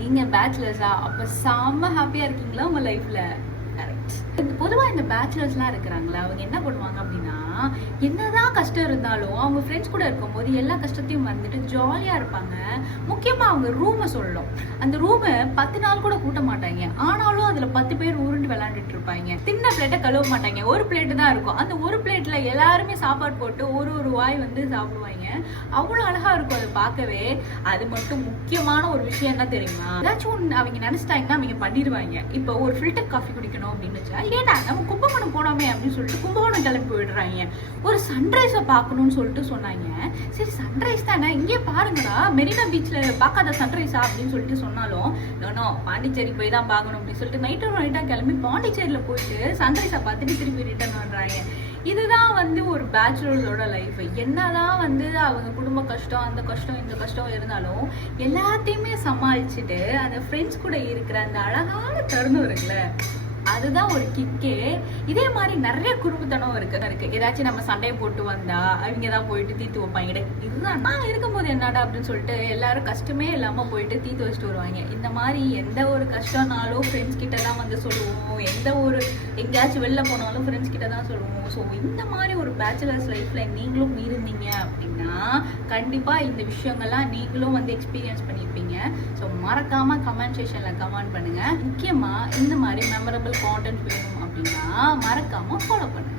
நீங்க பேச்சுலர்ஸா? அப்ப செம்ம ஹாப்பியா இருக்கீங்களா உங்க லைஃப்ல? பொதுவா இந்த பேச்சுலர்ஸ்லாம் இருக்கிறாங்களா, அவங்க என்ன பண்ணுவாங்க அப்படின்னா, என்னதான் கஷ்டம் இருந்தாலும் அவங்க ஃப்ரெண்ட்ஸ் கூட இருக்கும்போது எல்லா கஷ்டத்தையும் வந்துட்டு ஜாலியா இருப்பாங்க. முக்கியமா அவங்க ரூமை சொல்லணும். அந்த ரூமை 10 நாள் கூட கூட்ட மாட்டாங்க. ஆனாலும் அதுல 10 பேர் உருண்டு விளையாண்டுட்டு இருப்பாங்க. தின்ன பிளேட்டை கழுவ மாட்டாங்க. ஒரு பிளேட்டு தான் இருக்கும். அந்த ஒரு பிளேட்ல எல்லாருமே சாப்பாடு போட்டு ஒரு ஒரு வாய் வந்து சாப்பிடுவாங்க. அவ்வளவு அழகா இருக்கும் அதை பார்க்கவே. அது மட்டும் முக்கியமான ஒரு விஷயம் என்ன தெரியுமா, ஏதாச்சும் ஒன்று அவங்க நினைச்சிட்டாங்கன்னா அவங்க பண்ணிடுவாங்க. இப்போ ஒரு ஃபில்டர் காஃபி குடிக்கணும் அப்படின்னு வச்சா, ஏடா நம்ம கும்பகோணம் போனோமே அப்படின்னு சொல்லிட்டு கும்பகோணம் கிளம்பி போயிடுறாங்க. ஒரு சன்ரைஸை பார்க்கணும்னு சொல்லிட்டு சொன்னாங்க. சரி சன்ரைஸ் தானே, இங்கே பாருங்களா, மெரினா பீச்ல பார்க்காத சன்ரைஸா அப்படின்னு சொல்லிட்டு சொன்னாலும், நோ பாண்டிச்சேரி போய் தான் பார்க்கணும் அப்படின்னு சொல்லிட்டு நைட்டா கிளம்பி பாண்டிச்சேரியில போயிட்டு சன்ரைஸை பார்த்துட்டு திருப்பி ரிட்டர்ன் பண்றாங்க. இதுதான் வந்து ஒரு பேச்சுலர்ஸோட லைஃப். என்னதான் வந்து அவங்க குடும்ப கஷ்டம், அந்த கஷ்டம், இந்த கஷ்டம் இருந்தாலும் எல்லாத்தையுமே சமாளிச்சுட்டு அந்த ஃப்ரெண்ட்ஸ் கூட இருக்கிற அந்த அழகான தருணம் இருக்குல்ல, அதுதான் ஒரு கிக்கே. இதே மாதிரி நிறைய குறும்புத்தனம் இருக்கு. ஏதாச்சும் நம்ம சண்டையை போட்டு வந்தா அவங்க தான் போயிட்டு தீர்த்து வைப்பாங்க. இதுதான் நான் இருக்கும்போது என்னடா அப்படின்னு சொல்லிட்டு எல்லாரும் கஷ்டமே இல்லாம போயிட்டு தீர்த்து வச்சுட்டு வருவாங்க. இந்த மாதிரி எந்த ஒரு கஷ்டம்னாலும் ஃப்ரெண்ட்ஸ் கிட்ட தான் வந்து சொல்லுவோம். எந்த ஒரு எங்கேயாச்சும் வெளில போனாலும் ஃப்ரெண்ட்ஸ் கிட்ட தான் சொல்லுவோம். ஸோ இந்த மாதிரி ஒரு பேச்சுலர்ஸ் லைஃப்ல நீங்களும் இருந்தீங்க அப்படின்னா கண்டிப்பா இந்த விஷயங்கள்லாம் நீங்களும் வந்து எக்ஸ்பீரியன்ஸ் பண்ணியிருப்பீங்க. ஸோ மறக்காம கமெண்ட் செக்ஷன்ல கமெண்ட் பண்ணுங்க. முக்கியமா இந்த மாதிரி மெமரபிள் கான்டென்ட் வேணும் அப்படின்னா மறக்காம ஃபாலோ பண்ணுங்க.